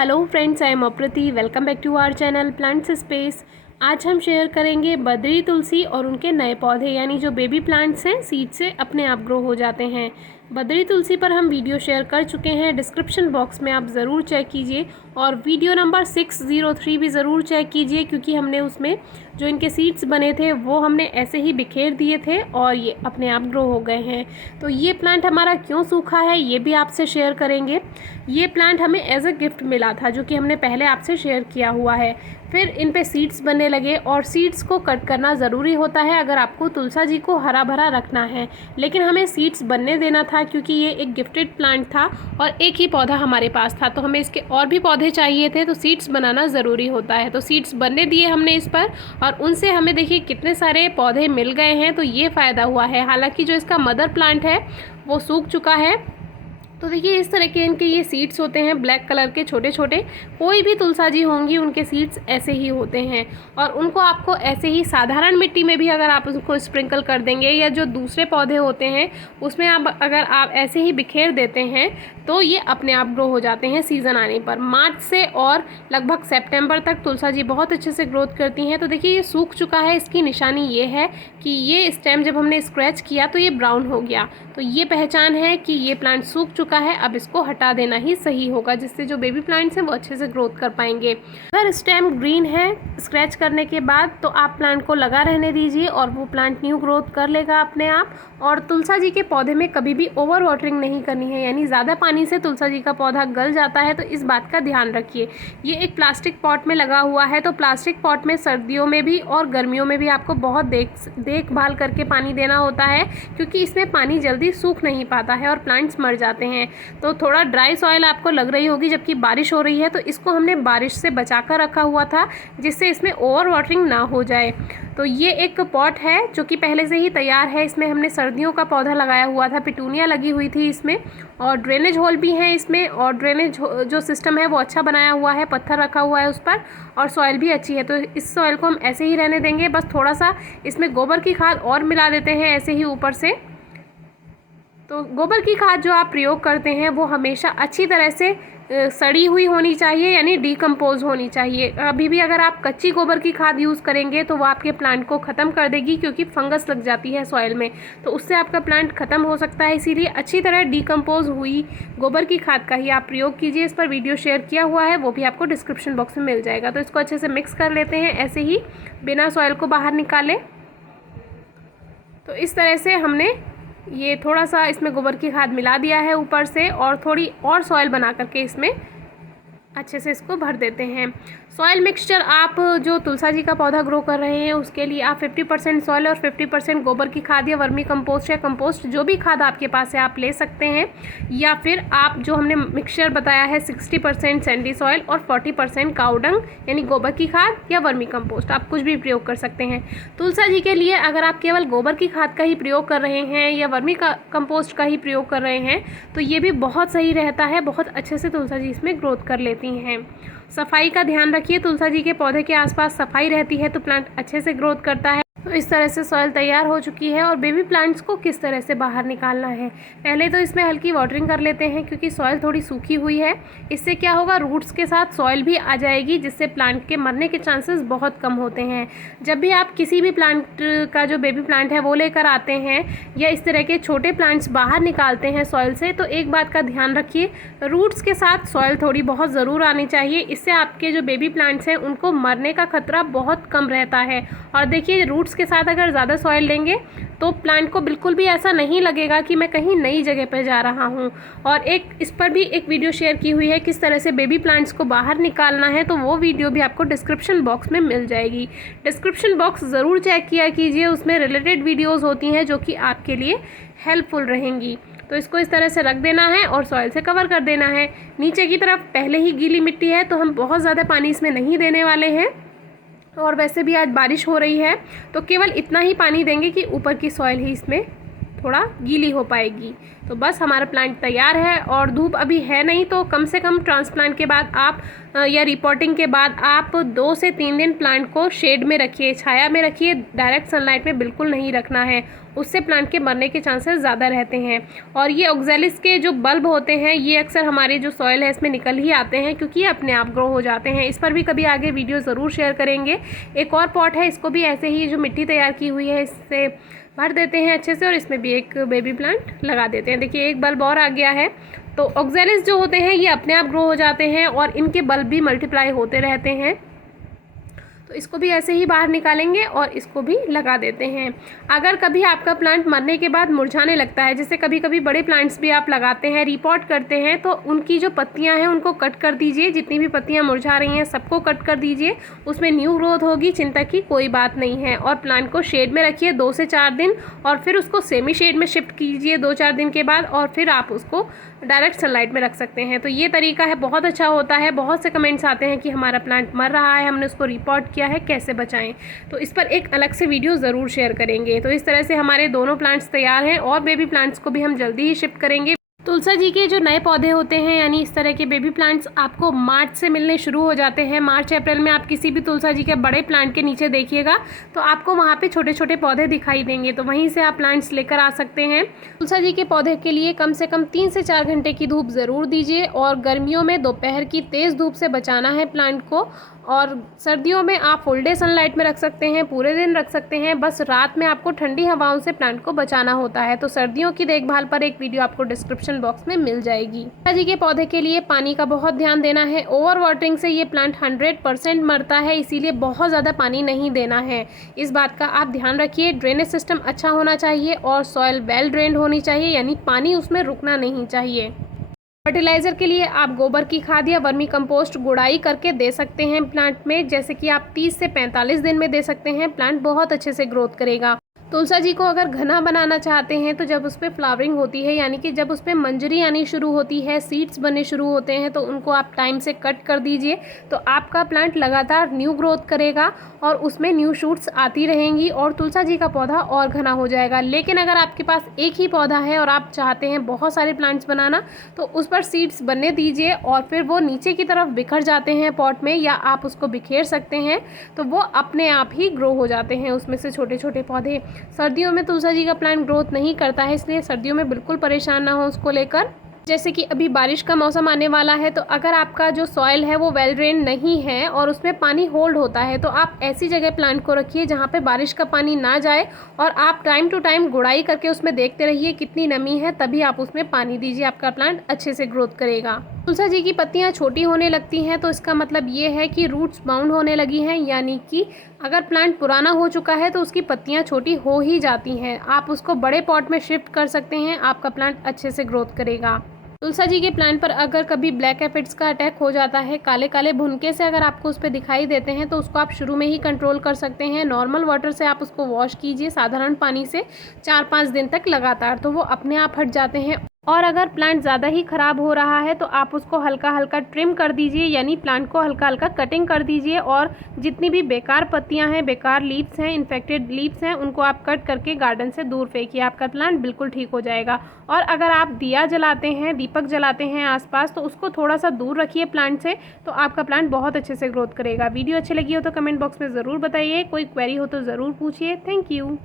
Hello friends, I am Aprati. Welcome back to our channel plants space. आज हम share करेंगे बद्री तुलसी और उनके नए पौधे, यानी जो बेबी प्लांट्स हैं सीड से अपने आप ग्रो हो जाते हैं। बद्री तुलसी पर हम वीडियो शेयर कर चुके हैं, डिस्क्रिप्शन बॉक्स में आप ज़रूर चेक कीजिए और वीडियो नंबर 603 भी ज़रूर चेक कीजिए, क्योंकि हमने उसमें जो इनके सीड्स बने थे वो हमने ऐसे ही बिखेर दिए थे और ये अपने आप ग्रो हो गए हैं। तो ये प्लांट हमारा क्यों सूखा है ये भी आपसे शेयर करेंगे। ये प्लांट हमें एज अ गिफ्ट मिला था, जो कि हमने पहले आपसे शेयर किया हुआ है। फिर इन पे सीड्स बनने लगे और सीड्स को कट करना ज़रूरी होता है अगर आपको तुलसा जी को हरा भरा रखना है, लेकिन हमें सीड्स बनने देना था क्योंकि ये एक गिफ्टेड प्लांट था और एक ही पौधा हमारे पास था, तो हमें इसके और भी पौधे चाहिए थे, तो सीड्स बनाना ज़रूरी होता है। तो सीड्स बनने दिए हमने इस पर और उनसे हमें देखिए कितने सारे पौधे मिल गए हैं, तो ये फ़ायदा हुआ है। हालांकि जो इसका मदर प्लांट है वो सूख चुका है। तो देखिए इस तरह के इनके ये सीड्स होते हैं, ब्लैक कलर के छोटे छोटे। कोई भी तुलसा जी होंगी उनके सीड्स ऐसे ही होते हैं और उनको आपको ऐसे ही साधारण मिट्टी में भी अगर आप उसको स्प्रिंकल कर देंगे या जो दूसरे पौधे होते हैं उसमें अगर आप ऐसे ही बिखेर देते हैं तो ये अपने आप ग्रो हो जाते हैं सीज़न आने पर। मार्च से और लगभग सितंबर तक तुलसा जी बहुत अच्छे से ग्रोथ करती हैं। तो देखिए ये सूख चुका है, इसकी निशानी ये है कि ये स्टेम जब हमने स्क्रैच किया तो ये ब्राउन हो गया, तो ये पहचान है कि ये प्लांट सूख चुका है। अब इसको हटा देना ही सही होगा, जिससे जो बेबी प्लांट्स हैं वो अच्छे से ग्रोथ कर पाएंगे। अगर स्टेम ग्रीन है स्क्रैच करने के बाद तो आप प्लांट को लगा रहने दीजिए और वो प्लांट न्यू ग्रोथ कर लेगा अपने आप। और तुलसा जी के पौधे में कभी भी ओवर वाटरिंग नहीं करनी है, यानी ज़्यादा पानी से तुलसा जी का पौधा गल जाता है, तो इस बात का ध्यान रखिए। ये एक प्लास्टिक पॉट में लगा हुआ है, तो प्लास्टिक पॉट में सर्दियों में भी और गर्मियों में भी आपको बहुत देखभाल करके पानी देना होता है, क्योंकि इसमें पानी जल्दी सूख नहीं पाता है और प्लांट्स मर जाते हैं। तो थोड़ा ड्राई सॉइल आपको लग रही होगी जबकि बारिश हो रही है, तो इसको हमने बारिश से बचा कर रखा हुआ था जिससे इसमें ओवर वाटरिंग ना हो जाए। तो ये एक पॉट है जो कि पहले से ही तैयार है, इसमें हमने सर्दियों का पौधा लगाया हुआ था, पिटूनिया लगी हुई थी इसमें और ड्रेनेज होल भी है इसमें, और ड्रेनेज जो सिस्टम है वो अच्छा बनाया हुआ है, पत्थर रखा हुआ है उस पर और सॉइल भी अच्छी है। तो इस सॉइल को हम ऐसे ही रहने देंगे, बस थोड़ा सा इसमें गोबर की खाद और मिला देते हैं ऐसे ही ऊपर से। तो गोबर की खाद जो आप प्रयोग करते हैं वो हमेशा अच्छी तरह से सड़ी हुई होनी चाहिए, यानी डीकम्पोज होनी चाहिए। अभी भी अगर आप कच्ची गोबर की खाद यूज़ करेंगे तो वो आपके प्लांट को ख़त्म कर देगी, क्योंकि फंगस लग जाती है सॉइल में, तो उससे आपका प्लांट ख़त्म हो सकता है। इसीलिए अच्छी तरह डीकम्पोज हुई गोबर की खाद का ही आप प्रयोग कीजिए। इस पर वीडियो शेयर किया हुआ है, वो भी आपको डिस्क्रिप्शन बॉक्स में मिल जाएगा। तो इसको अच्छे से मिक्स कर लेते हैं ऐसे ही बिना सॉइल को बाहर निकाले। तो इस तरह से हमने ये थोड़ा सा इसमें गोबर की खाद मिला दिया है ऊपर से और थोड़ी और सॉइल बना करके इसमें अच्छे से इसको भर देते हैं। सॉइल मिक्सचर आप जो तुलसा जी का पौधा ग्रो कर रहे हैं उसके लिए आप 50% सॉइल और 50% गोबर की खाद या वर्मी कंपोस्ट या कंपोस्ट जो भी खाद आपके पास है आप ले सकते हैं, या फिर आप जो हमने मिक्सचर बताया है 60% सैंडी सॉइल और 40% काउडंग यानी गोबर की खाद या वर्मी कंपोस्ट, आप कुछ भी प्रयोग कर सकते हैं। तुलसा जी के लिए अगर आप केवल गोबर की खाद का ही प्रयोग कर रहे हैं या वर्मी कंपोस्ट का ही प्रयोग कर रहे हैं तो ये भी बहुत सही रहता है, बहुत अच्छे से तुलसा जी इसमें ग्रोथ कर लेती हैं। सफाई का ध्यान रखिए, तुलसा जी के पौधे के आसपास सफाई रहती है तो प्लांट अच्छे से ग्रोथ करता है। तो इस तरह से सॉइल तैयार हो चुकी है और बेबी प्लांट्स को किस तरह से बाहर निकालना है, पहले तो इसमें हल्की वाटरिंग कर लेते हैं क्योंकि सॉइल थोड़ी सूखी हुई है। इससे क्या होगा, रूट्स के साथ सॉइल भी आ जाएगी, जिससे प्लांट के मरने के चांसेस बहुत कम होते हैं। जब भी आप किसी भी प्लांट का जो बेबी प्लांट है वो लेकर आते हैं या इस तरह के छोटे प्लांट्स बाहर निकालते हैं सॉइल से, तो एक बात का ध्यान रखिए, रूट्स के साथ सॉइल थोड़ी बहुत ज़रूर आनी चाहिए। इससे आपके जो बेबी प्लांट्स हैं उनको मरने का खतरा बहुत कम रहता है। और देखिए रूट्स के साथ अगर ज़्यादा सॉइल लेंगे तो प्लांट को बिल्कुल भी ऐसा नहीं लगेगा कि मैं कहीं नई जगह पर जा रहा हूँ। और इस पर भी एक वीडियो शेयर की हुई है किस तरह से बेबी प्लांट्स को बाहर निकालना है, तो वो वीडियो भी आपको डिस्क्रिप्शन बॉक्स में मिल जाएगी। डिस्क्रिप्शन बॉक्स ज़रूर चेक किया कीजिए, उसमें रिलेटेड वीडियोज़ होती हैं जो कि आपके लिए हेल्पफुल रहेंगी। तो इसको इस तरह से रख देना है और सॉइल से कवर कर देना है। नीचे की तरफ पहले ही गीली मिट्टी है तो हम बहुत ज़्यादा पानी इसमें नहीं देने वाले हैं, और वैसे भी आज बारिश हो रही है तो केवल इतना ही पानी देंगे कि ऊपर की सॉइल ही इसमें थोड़ा गीली हो पाएगी। तो बस हमारा प्लांट तैयार है और धूप अभी है नहीं, तो कम से कम ट्रांसप्लांट के बाद आप या रिपोर्टिंग के बाद आप 2 से 3 दिन प्लांट को शेड में रखिए, छाया में रखिए। डायरेक्ट सनलाइट में बिल्कुल नहीं रखना है, उससे प्लांट के मरने के चांसेस ज़्यादा रहते हैं। और ये ऑक्जेलिस के जो बल्ब होते हैं ये अक्सर हमारे जो सॉइल है इसमें निकल ही आते हैं, क्योंकि ये अपने आप ग्रो हो जाते हैं। इस पर भी कभी आगे वीडियो ज़रूर शेयर करेंगे। एक और पॉट है, इसको भी ऐसे ही जो मिट्टी तैयार की हुई है इससे भर देते हैं अच्छे से और इसमें भी एक बेबी प्लांट लगा देते हैं। देखिए एक बल्ब और आ गया है। तो ऑक्जेलिस जो होते हैं ये अपने आप ग्रो हो जाते हैं और इनके बल्ब भी मल्टीप्लाई होते रहते हैं। तो इसको भी ऐसे ही बाहर निकालेंगे और इसको भी लगा देते हैं। अगर कभी आपका प्लांट मरने के बाद मुरझाने लगता है, जैसे कभी कभी बड़े प्लांट्स भी आप लगाते हैं, रिपोर्ट करते हैं, तो उनकी जो पत्तियां हैं उनको कट कर दीजिए। जितनी भी पत्तियां मुरझा रही हैं सबको कट कर दीजिए, उसमें न्यू ग्रोथ होगी, चिंता की कोई बात नहीं है। और प्लांट को शेड में रखिए 2 से 4 दिन और फिर उसको सेमी शेड में शिफ्ट कीजिए 2-4 दिन के बाद, और फिर आप उसको डायरेक्ट सनलाइट में रख सकते हैं। तो ये तरीका है, बहुत अच्छा होता है। बहुत से कमेंट्स आते हैं कि हमारा प्लांट मर रहा है, हमने उसको रिपोर्ट किया है, कैसे बचाएं। तो इस पर एक अलग से वीडियो ज़रूर शेयर करेंगे। तो इस तरह से हमारे दोनों प्लांट्स तैयार हैं और बेबी प्लांट्स को भी हम जल्दी ही शिफ्ट करेंगे। तुलसा जी के जो नए पौधे होते हैं यानी इस तरह के बेबी प्लांट्स आपको मार्च से मिलने शुरू हो जाते हैं। मार्च अप्रैल में आप किसी भी तुलसा जी के बड़े प्लांट के नीचे देखिएगा तो आपको वहाँ पे छोटे छोटे पौधे दिखाई देंगे, तो वहीं से आप प्लांट्स लेकर आ सकते हैं। तुलसा जी के पौधे के लिए कम से कम 3 से 4 घंटे की धूप ज़रूर दीजिए और गर्मियों में दोपहर की तेज़ धूप से बचाना है प्लांट को। और सर्दियों में आप फुल डे सनलाइट में रख सकते हैं, पूरे दिन रख सकते हैं, बस रात में आपको ठंडी हवाओं से प्लांट को बचाना होता है। तो सर्दियों की देखभाल पर एक वीडियो आपको डिस्क्रिप्शन बॉक्स में मिल जाएगी। तुलसा जी के पौधे के लिए पानी का बहुत ध्यान देना है। ओवर वाटरिंग से ये प्लांट 100% मरता है, इसीलिए बहुत ज़्यादा पानी नहीं देना है। इस बात का आप ध्यान रखिए। ड्रेनेज सिस्टम अच्छा होना चाहिए और सॉइल वेल ड्रेन्ड होनी चाहिए, यानी पानी उसमें रुकना नहीं चाहिए। फर्टिलाइज़र के लिए आप गोबर की खाद या वर्मी कंपोस्ट गुड़ाई करके दे सकते हैं प्लांट में, जैसे कि आप 30 से 45 दिन में दे सकते हैं। प्लांट बहुत अच्छे से ग्रोथ करेगा। तुलसा जी को अगर घना बनाना चाहते हैं तो जब उस पर फ्लावरिंग होती है, यानी कि जब उस पर मंजरी आनी शुरू होती है, सीड्स बनने शुरू होते हैं, तो उनको आप टाइम से कट कर दीजिए। तो आपका प्लांट लगातार न्यू ग्रोथ करेगा और उसमें न्यू शूट्स आती रहेंगी और तुलसा जी का पौधा और घना हो जाएगा। लेकिन अगर आपके पास एक ही पौधा है और आप चाहते हैं बहुत सारे प्लांट्स बनाना, तो उस पर सीड्स बनने दीजिए और फिर वो नीचे की तरफ बिखर जाते हैं पॉट में, या आप उसको बिखेर सकते हैं, तो वो अपने आप ही ग्रो हो जाते हैं उसमें से छोटे छोटे पौधे। सर्दियों में तुलसा जी का प्लांट ग्रोथ नहीं करता है, इसलिए सर्दियों में बिल्कुल परेशान ना हो उसको लेकर। जैसे कि अभी बारिश का मौसम आने वाला है, तो अगर आपका जो सॉइल है वो वेल ड्रेन नहीं है और उसमें पानी होल्ड होता है, तो आप ऐसी जगह प्लांट को रखिए जहाँ पे बारिश का पानी ना जाए और आप टाइम टू टाइम गुड़ाई करके उसमें देखते रहिए कितनी नमी है, तभी आप उसमें पानी दीजिए। आपका प्लांट अच्छे से ग्रोथ करेगा। तुलसा जी की पत्तियां छोटी होने लगती हैं, तो इसका मतलब ये है कि रूट्स बाउंड होने लगी हैं, यानी कि अगर प्लांट पुराना हो चुका है तो उसकी पत्तियां छोटी हो ही जाती हैं। आप उसको बड़े पॉट में शिफ्ट कर सकते हैं, आपका प्लांट अच्छे से ग्रोथ करेगा। तुलसा जी के प्लांट पर अगर कभी ब्लैक एफिड्स का अटैक हो जाता है, काले काले भुनके से अगर आपको उस पर दिखाई देते हैं, तो उसको आप शुरू में ही कंट्रोल कर सकते हैं। नॉर्मल वाटर से आप उसको वॉश कीजिए, साधारण पानी से 4-5 दिन तक लगातार, तो वो अपने आप हट जाते हैं। और अगर प्लांट ज़्यादा ही ख़राब हो रहा है तो आप उसको हल्का हल्का ट्रिम कर दीजिए, यानी प्लांट को हल्का हल्का कटिंग कर दीजिए और जितनी भी बेकार पत्तियां हैं, बेकार लीव्स हैं, इन्फेक्टेड लीव्स हैं, उनको आप कट करके गार्डन से दूर फेंकिए। आपका प्लांट बिल्कुल ठीक हो जाएगा। और अगर आप दिया जलाते हैं, दीपक जलाते हैं आसपास, तो उसको थोड़ा सा दूर रखिए प्लांट से, तो आपका प्लांट बहुत अच्छे से ग्रोथ करेगा। वीडियो अच्छी लगी हो तो कमेंट बॉक्स में ज़रूर बताइए। कोई क्वेरी हो तो ज़रूर पूछिए। Thank you.